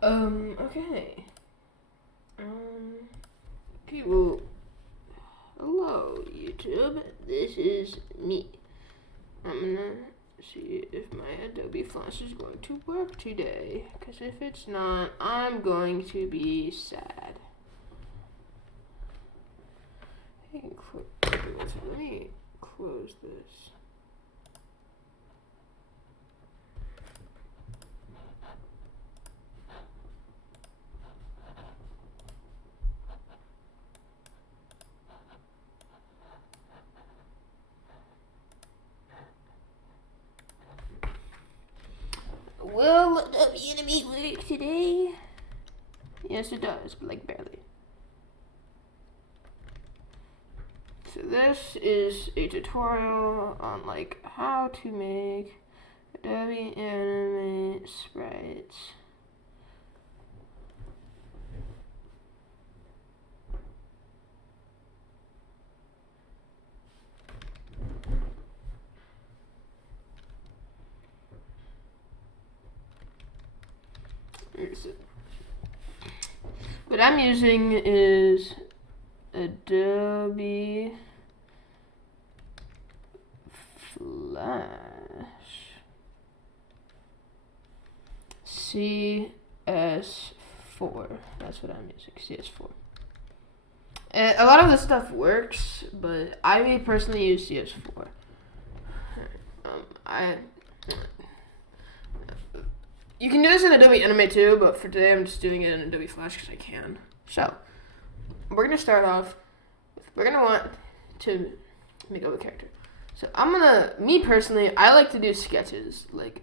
Okay. Okay, well, hello, YouTube. This is me. I'm gonna see if my Adobe Flash is going to work today. Because if it's not, I'm going to be sad. Let me close this. Will Adobe Enemy work today? Yes, it does, but like barely. So this is a tutorial on like how to make Adobe Animate sprites. What I'm using is Adobe Flash CS4. That's what I'm using, CS4. And a lot of this stuff works, but I personally use CS4. You can do this in Adobe Animate too, but for today I'm just doing it in Adobe Flash because I can. So, we're going to start off with, we're going to want to make up a character. So me personally, I like to do sketches. Like,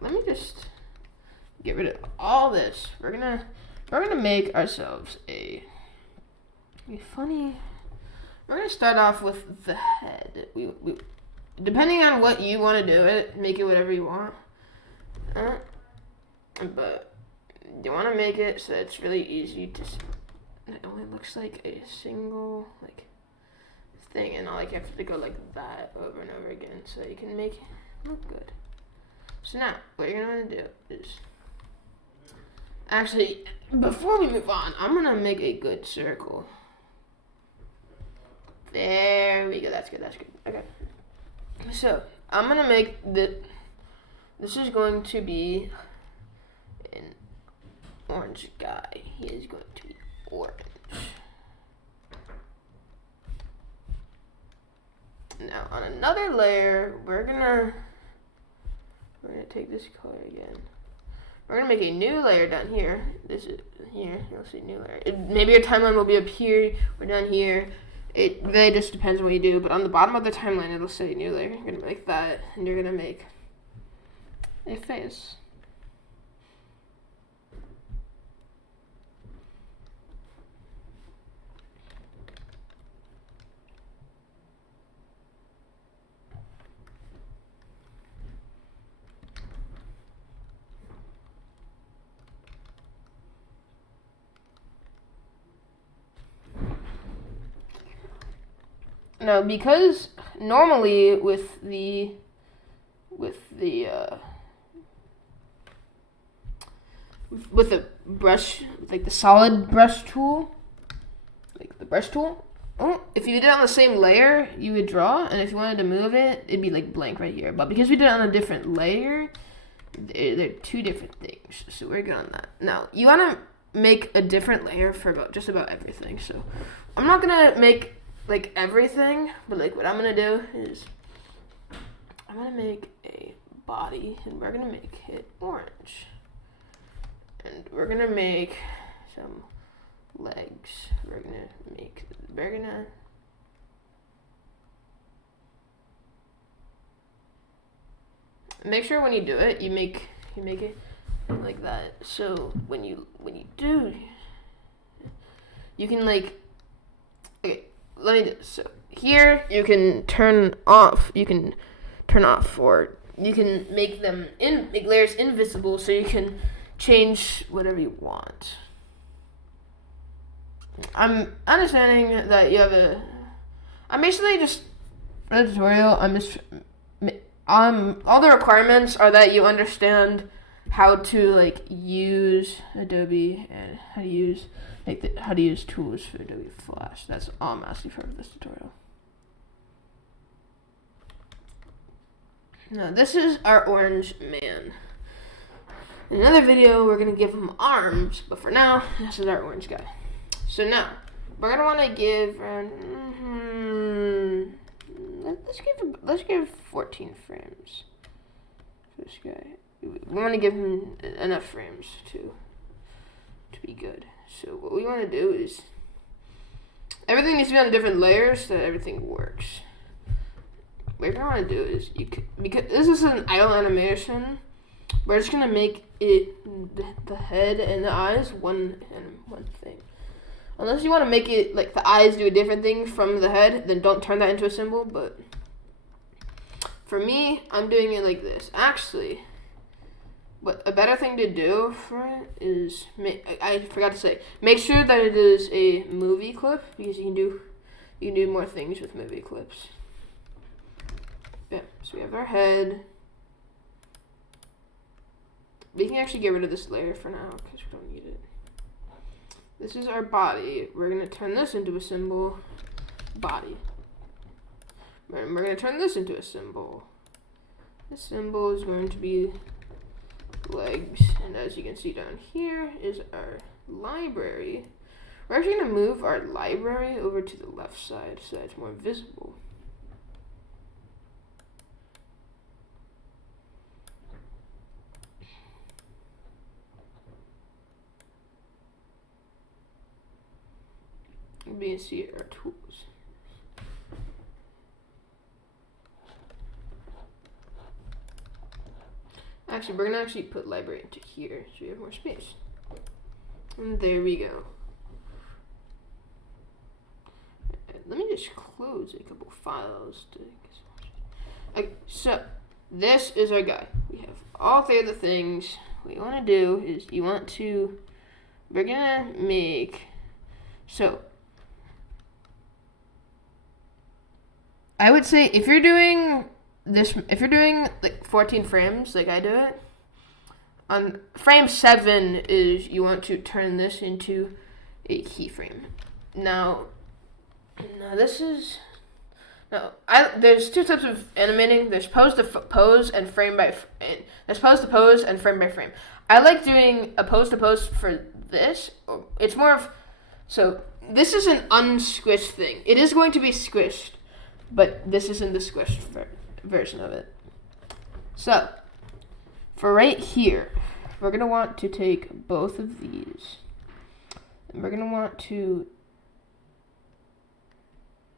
let me just get rid of all this. We're gonna make ourselves a funny. We're gonna start off with the head. We depending on what you want to do, make it whatever you want. But you want to make it so it's really easy to. It only looks like a single thing, and all you have to go like that over and over again, so you can make it look good. So now, what you're gonna do is actually, before we move on, I'm gonna make a good circle. There we go. That's good. Okay. So I'm gonna make this is going to be an orange guy. He is going to be orange. Now on another layer, we're gonna take this color again. We're gonna make a new layer down here. This is here. You'll see new layer. Maybe your timeline will be up here or down here. It really just depends on what you do, but on the bottom of the timeline, it'll say new layer. You're gonna make that, and you're gonna make a face. Now, because normally with the brush, like the solid brush tool, if you did it on the same layer, you would draw, and if you wanted to move it, it'd be like blank right here. But because we did it on a different layer, they're two different things. So we're good on that. Now, you want to make a different layer for just about everything. So I'm not gonna make like everything, but like what I'm gonna do is I'm gonna make a body, and we're gonna make it orange, and we're gonna make some legs. We're gonna make sure when you do it, you make it like that. So when you do, you can like, okay. Let me do this. So here you can turn off, or you can make layers invisible, so you can change whatever you want. I'm understanding that you have I'm basically just, for the tutorial, I'm just all the requirements are that you understand how to like use Adobe and how to use tools for Adobe Flash. That's all I'm asking for this tutorial. Now this is our orange man. In another video, we're gonna give him arms, but for now, this is our orange guy. So now we're gonna want to give let's give 14 frames for this guy. We want to give him enough frames to be good. So what we want to do is everything needs to be on different layers so that everything works. What you're gonna want to do is because this is an idle animation, we're just gonna make it the head and the eyes one thing. Unless you want to make it like the eyes do a different thing from the head, then don't turn that into a symbol. But for me, I'm doing it like this. Actually, what a better thing to do for it is I forgot to say, make sure that it is a movie clip, because you can do more things with movie clips. Yeah, so we have our head. We can actually get rid of this layer for now because we don't need it. This is our body. We're going to turn this into a symbol, body. And we're going to turn this into a symbol. This symbol is going to be legs. And as you can see down here is our library. We're actually going to move our library over to the left side so that it's more visible. We can see our tools. Actually, we're gonna put library into here so we have more space. And there we go. Let me just close a couple files to. Okay, so this is our guy. We have all three of the things. What you want to do is we're gonna make so. I would say if you're doing like 14 frames like I do it, on frame 7 is you want to turn this into a keyframe. Now there's two types of animating. There's pose to pose and frame by there's pose to pose and frame by frame. I like doing a pose to pose for this. It's more of so this is an unsquished thing. It is going to be squished, but this isn't the squished version of it. So, for right here, we're going to want to take both of these, and we're going to want to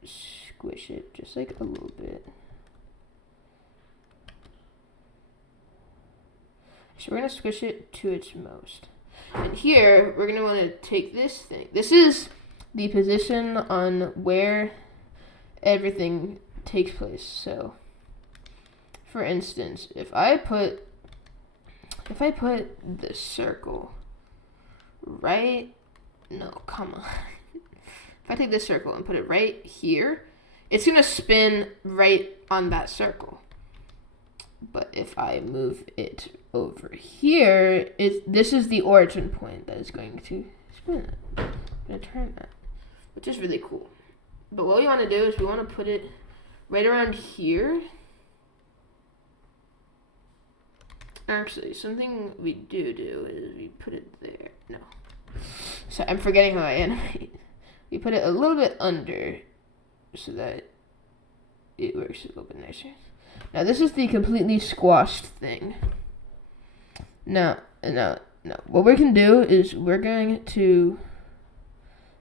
squish it just like a little bit. So we're going to squish it to its most. And here, we're going to want to take this thing. This is the position on where everything takes place. So for instance, if I put the circle right, no, come on. If I take this circle and put it right here, it's gonna spin right on that circle. But if I move it over here, this is the origin point that is going to spin it. I'm gonna turn that, which is really cool. But what we want to do is we want to put it right around here. Actually, something we do is we put it there. No. So I'm forgetting how I animate. We put it a little bit under so that it works a little bit nicer. Now this is the completely squashed thing. Now, what we can do is we're going to.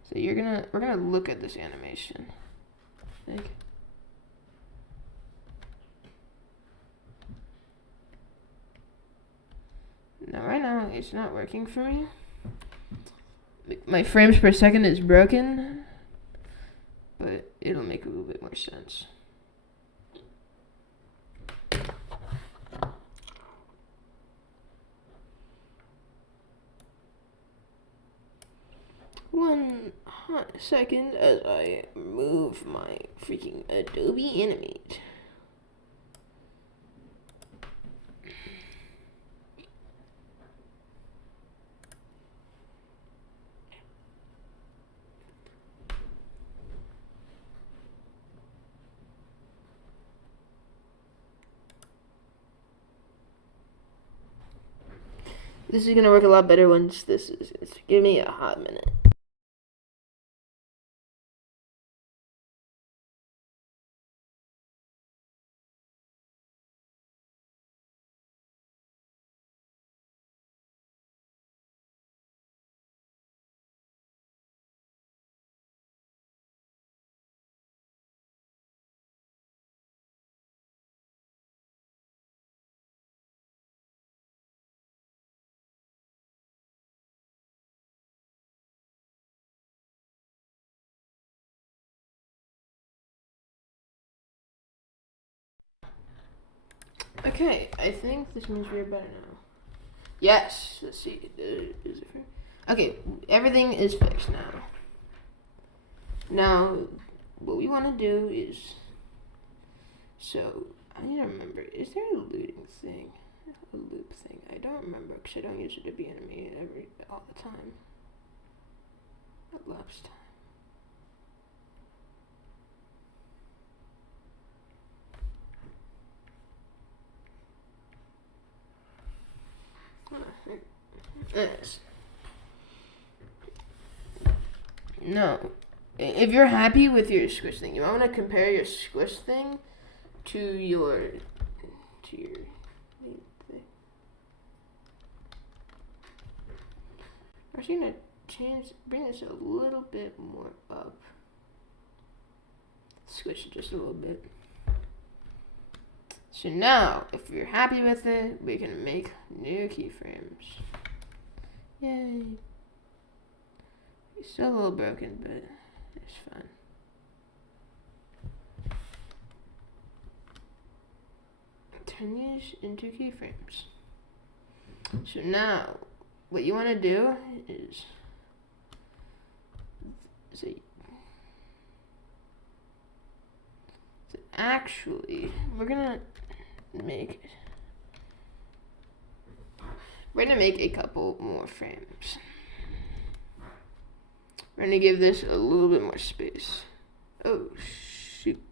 So we're gonna look at this animation. Like, now right now it's not working for me. My frames per second is broken, but it'll make a little bit more sense. One hot second as I move my freaking Adobe Animate. This is gonna work a lot better once this is. Give me a hot minute. Okay, I think this means we're better now. Yes, let's see. Is it okay, everything is fixed now. Now, what we want to do is, so, I need to remember, is there a looting thing? A loop thing? I don't remember, because I don't use it to be enemy all the time. Elapsed time. Yes. No. If you're happy with your squish thing, you might want to compare your squish thing to your thing. I'm actually gonna bring this a little bit more up. Squish it just a little bit. So now, if you're happy with it, we can make new keyframes. Yay. It's still a little broken, but it's fun. Turn these into keyframes. So now, what you want to do is actually, we're gonna make a couple more frames. We're gonna give this a little bit more space. Oh shoot.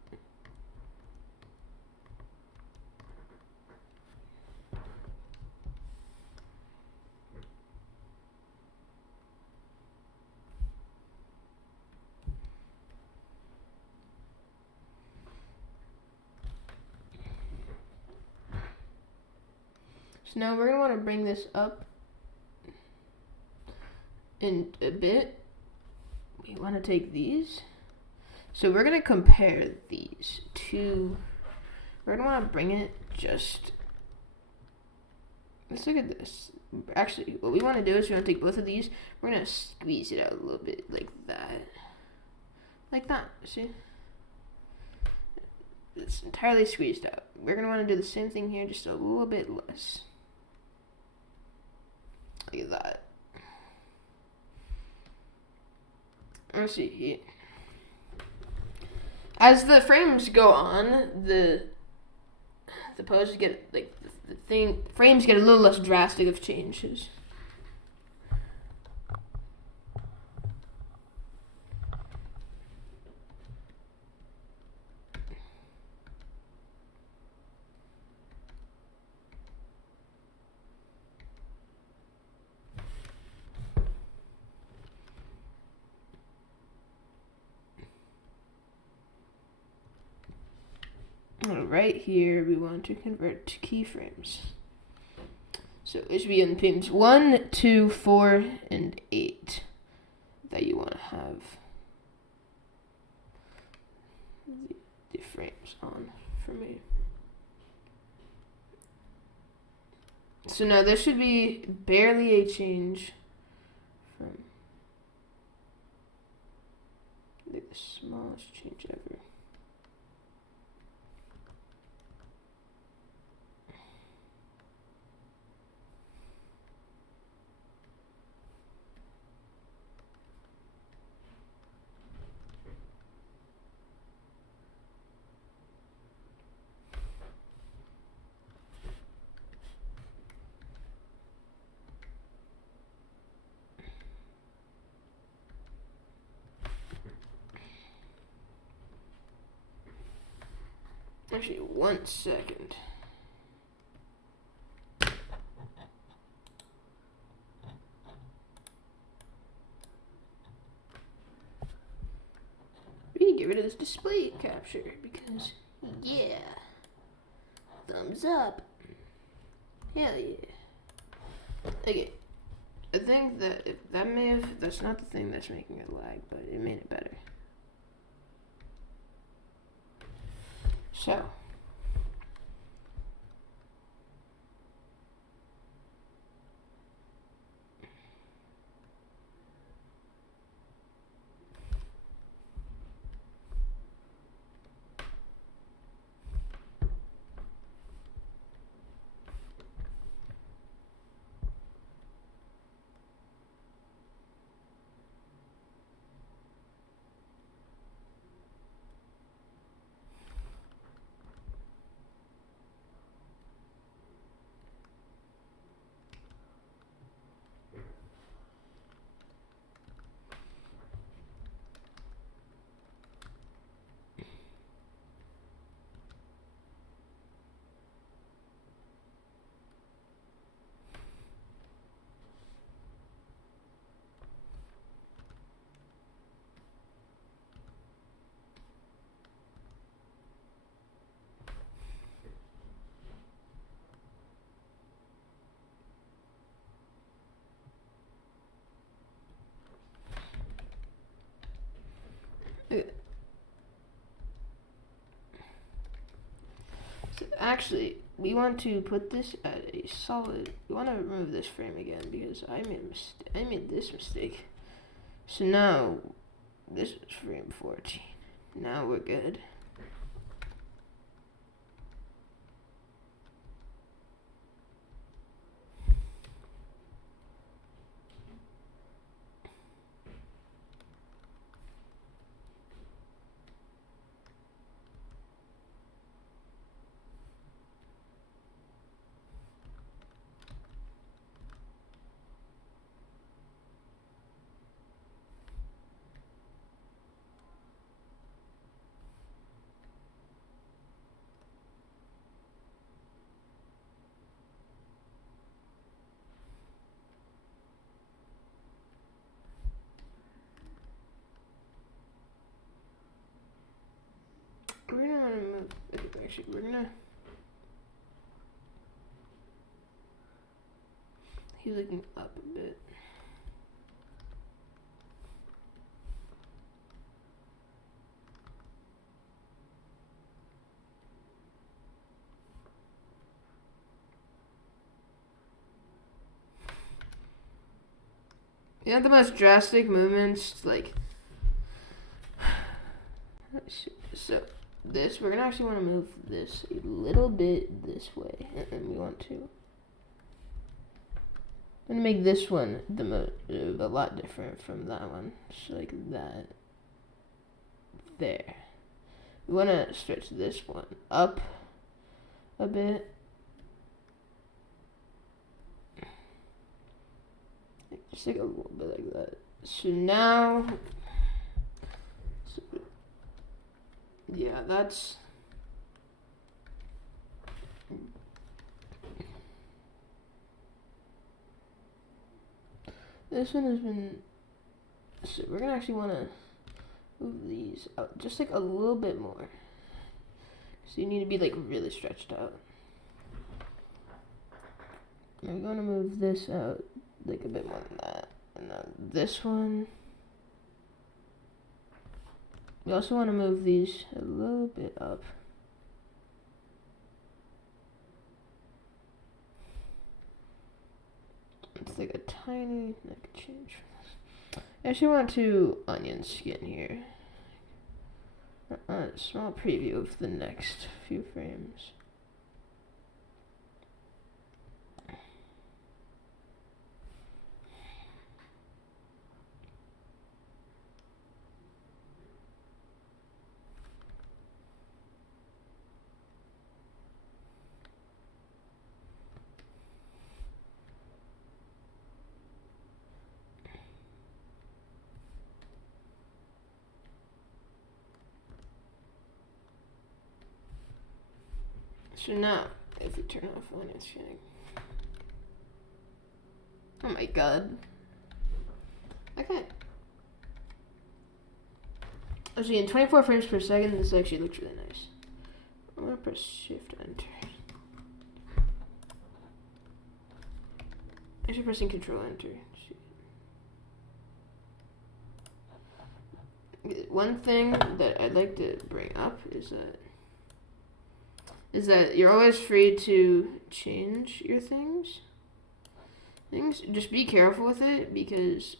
So now we're gonna want to bring this up in a bit. We want to take these. So we're going to compare these two. We're going to want to bring it just. Let's look at this. Actually, what we want to do is we want to take both of these. We're going to squeeze it out a little bit like that. Like that. See? It's entirely squeezed out. We're going to want to do the same thing here, just a little bit less. Like that. Let's see. As the frames go on, the poses get like frames get a little less drastic of changes. Right here, we want to convert to keyframes. So it should be in frames 1, 2, 4, and 8 that you want to have the frames on for me. So now there should be barely a change from the smallest change ever. Actually, 1 second. this display capture because, yeah, thumbs up. Hell yeah. Okay, I think that if that that's not the thing that's making it lag, but it made it better. So. So actually, we want to put this at a solid. We want to remove this frame again because I made this mistake. So now this is frame 14. Now we're good. We're gonna want to move. Actually, we're gonna. He's looking up a bit. You know the most drastic movements, like. So this, we're gonna actually want to move this a little bit this way, and we want to. I'm gonna make this one a lot different from that one, so like that. There. We want to stretch this one up a bit. Just like a little bit like that. So now, yeah, that's. This one has been. So we're gonna actually want to move these out just like a little bit more. So you need to be like really stretched out. I'm gonna move this out like a bit more than that. And then this one. We also want to move these a little bit up. It's like a tiny neck change. I actually want to onion skin here. A small preview of the next few frames. So now, if we turn off onion skinning. Oh my god. Okay. Actually, in 24 frames per second, this actually looks really nice. I'm gonna press Shift Enter. Actually, pressing Control Enter. One thing that I'd like to bring up is that you're always free to change your things. Just be careful with it because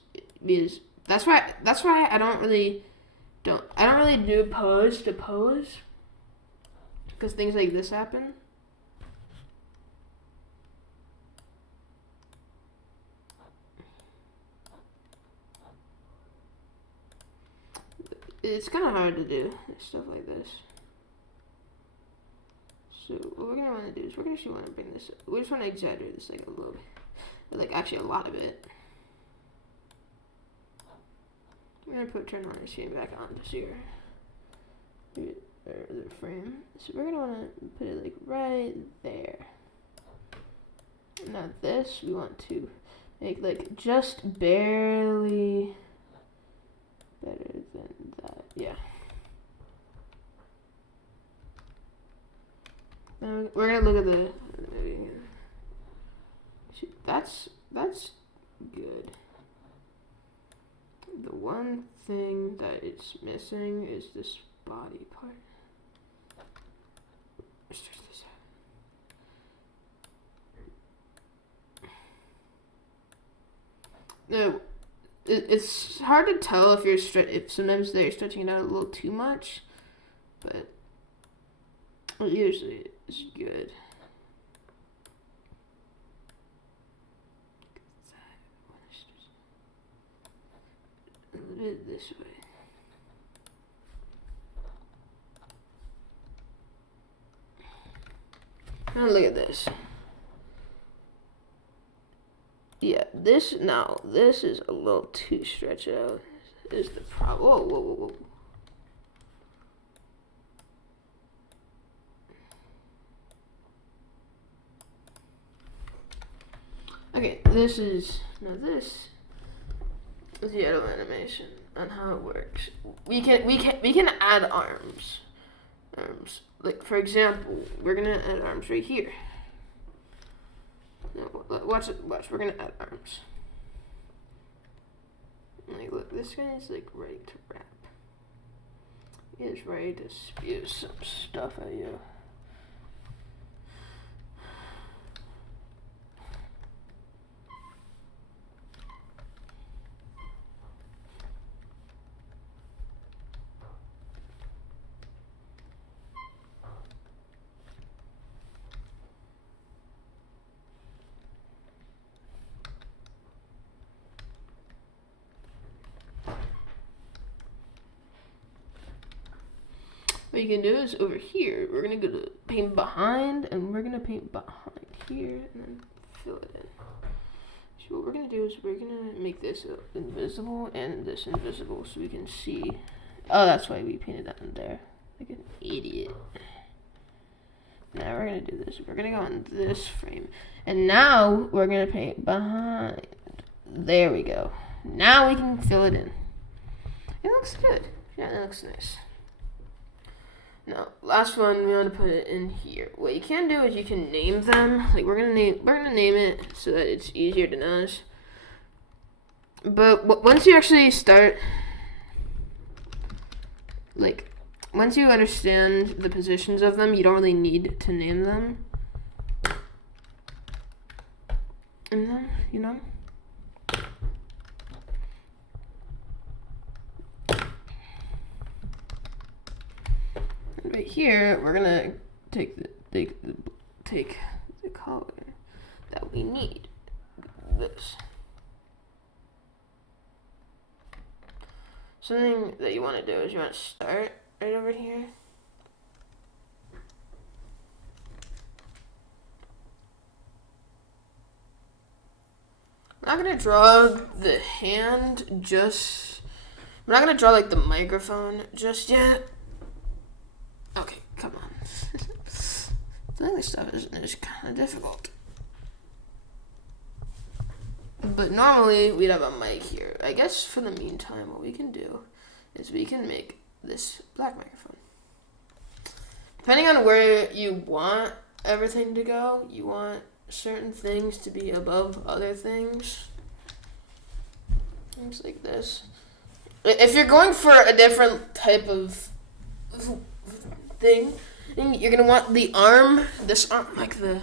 that's why I don't really do pose to pose, because things like this happen. It's kind of hard to do stuff like this. So what we're gonna want to do is we're gonna actually want to bring this up. We just want to exaggerate this like a little bit, like actually a lot of it. I'm gonna turn on our screen back on to see the frame. So we're gonna want to put it like right there. Now this we want to make like just barely better than that. Yeah. Now we're gonna look at the that's good. The one thing that it's missing is this body part. No, it's hard to tell if if sometimes they're stretching it out a little too much, but usually it's good. A little bit this way. Now look at this. Yeah, this is a little too stretched out. Is the problem? Whoa. Okay, this is the Idle animation on how it works. We can add arms. Like for example, we're gonna add arms right here. Now, watch. We're gonna add arms. Like, look, this guy is like ready to rap. He is ready to spew some stuff at you. What you can do is over here, we're gonna go to paint behind, and we're gonna paint behind here, and then fill it in. So what we're gonna do is we're gonna make this invisible and this invisible so we can see. Oh, that's why we painted that in there, like an idiot. Now we're gonna do this. We're gonna go on this frame, and now we're gonna paint behind. There we go. Now we can fill it in. It looks good. Yeah, it looks nice. Now, last one, we want to put it in here. What you can do is you can name them. Like we're gonna name it so that it's easier to notice. But once you actually start, like, once you understand the positions of them, you don't really need to name them. And then, you know. Right here, we're gonna take the color that we need. This. Something that you want to do is you want to start right over here. I'm not gonna draw the hand just. I'm not gonna draw like the microphone just yet. Okay, come on. Doing this stuff is kind of difficult. But normally we'd have a mic here. I guess for the meantime, what we can do is we can make this black microphone. Depending on where you want everything to go, you want certain things to be above other things. Things like this. If you're going for a different type of thing, you're gonna want the arm, this arm, like the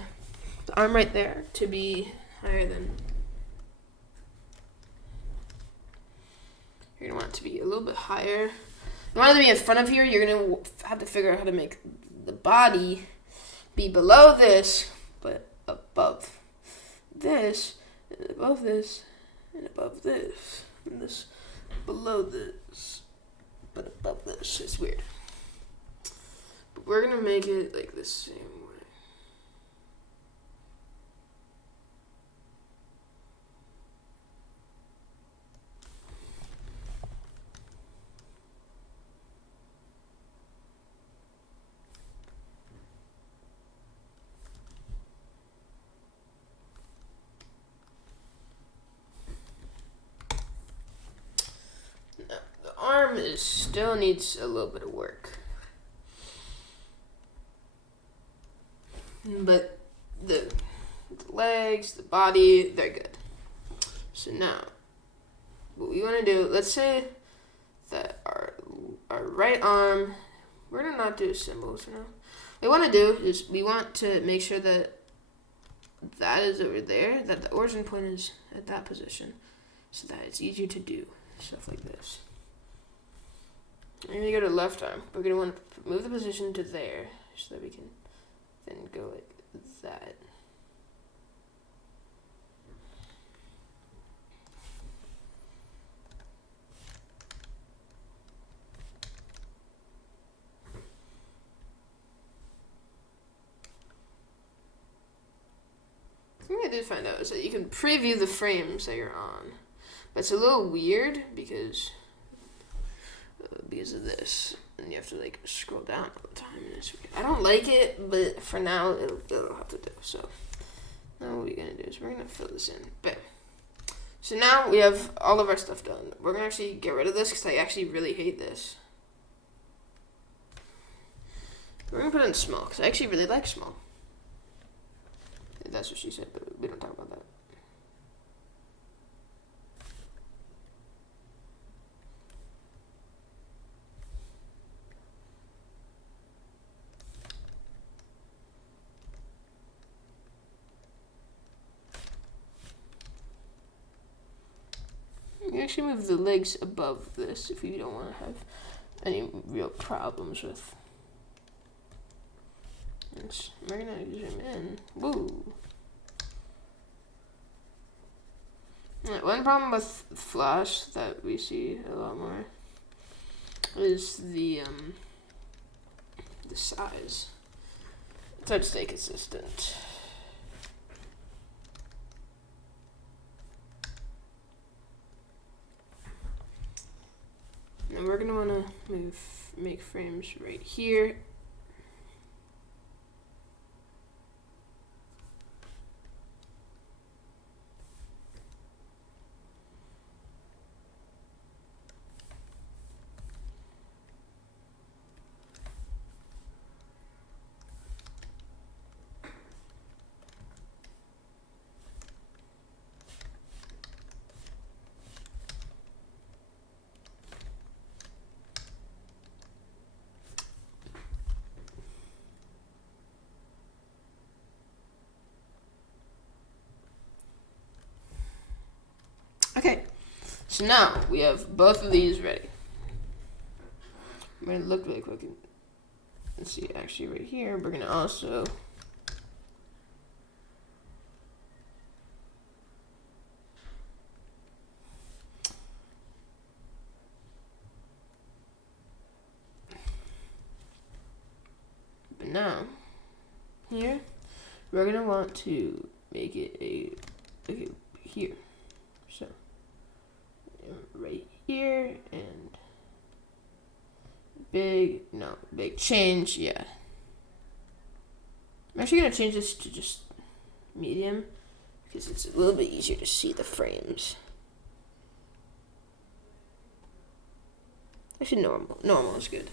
arm right there, to be higher than. You're gonna want it to be a little bit higher. You want it to be in front of here. You're gonna have to figure out how to make the body be below this, but above this, and above this, and above this, and this below this, but above this. It's weird. But we're gonna make it like the same way. The arm still needs a little bit of work. But the legs, the body, they're good. So now, what we want to do, let's say that our right arm, we're going to not do symbols now. What we want to do is we want to make sure that that is over there, that the origin point is at that position, so that it's easier to do stuff like this. We're going to go to left arm. We're going to want to move the position to there so that we can then go like that. The thing I did find out is that you can preview the frames that you're on. But it's a little weird because of this, and you have to like scroll down all the time, and it's weird. I don't like it, but for now it'll have to do. So now what we're gonna do is we're gonna fill this in. Bam. So now we have all of our stuff done. We're gonna actually get rid of this because I actually really hate this. We're gonna put it in small because I actually really like small. That's what she said, but we don't talk about that. You actually move the legs above this if you don't want to have any real problems with. We're gonna zoom in. Woo! Right, one problem with Flash that we see a lot more is the size. It's hard to stay consistent. And we're gonna wanna make frames right here. Okay, so now we have both of these ready. I'm going to look really quick and see, actually right here, we're going to also but now here we're going to want to make it here. So right here and big change, yeah. I'm actually gonna change this to just medium because it's a little bit easier to see the frames. Actually, normal. Normal is good.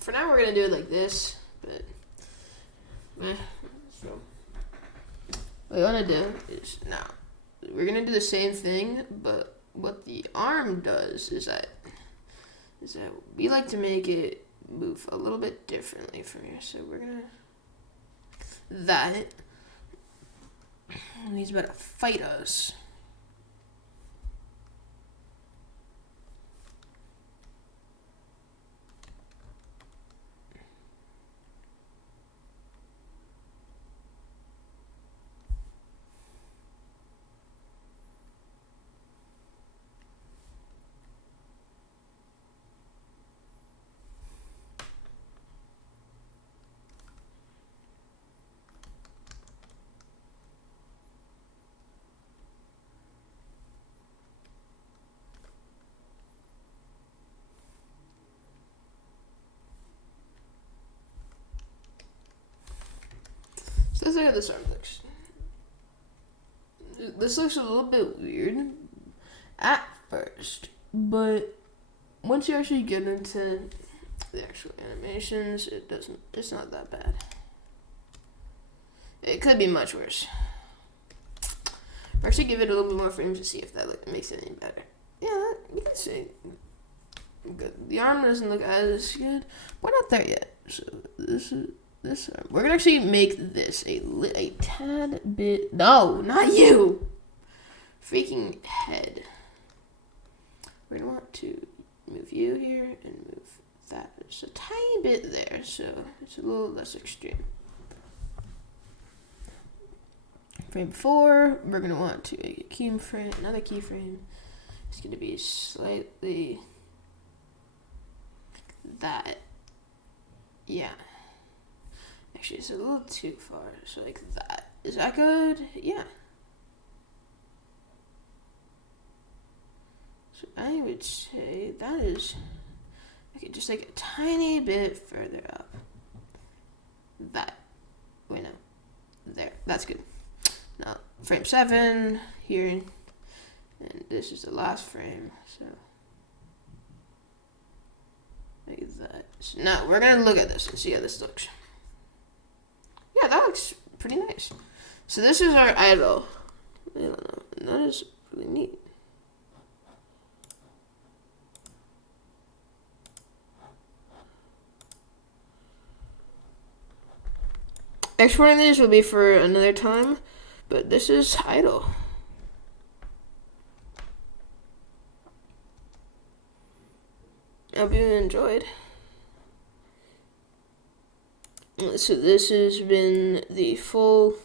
For now, we're gonna do it like this, but so what we wanna do is now we're gonna do the same thing, but what the arm does is that we like to make it move a little bit differently from here. So we're gonna and he's about to fight us. So let's look how this arm looks. This looks a little bit weird at first, but once you actually get into the actual animations, it's not that bad. It could be much worse. I'll actually give it a little bit more frames to see if that makes it any better. Yeah, you can see. Good. The arm doesn't look as good. We're not there yet. So this arm. We're gonna actually make this a tad bit. No, not you. Freaking head. We're gonna want to move you here and move that just a tiny bit there, so it's a little less extreme. Frame 4, we're gonna want to make a keyframe, another keyframe. It's gonna be slightly that. Yeah. Actually, it's a little too far, so like that. Is that good? Yeah. So I would say that is, okay, just like a tiny bit further up. That, wait no, there, that's good. Now, frame 7, here, and this is the last frame, so like that. So now, we're gonna look at this and see how this looks. Yeah, that looks pretty nice. So this is our idle. I don't know, and that is really neat. Exporting these will be for another time, but this is idle. I hope you enjoyed. So this has been the full.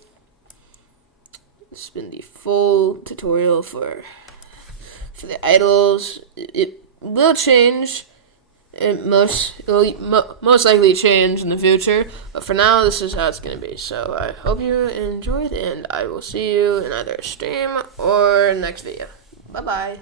This has been the full tutorial for the idles. It will change. It will most likely change in the future, but for now, this is how it's going to be. So I hope you enjoyed, and I will see you in either a stream or next video. Bye-bye.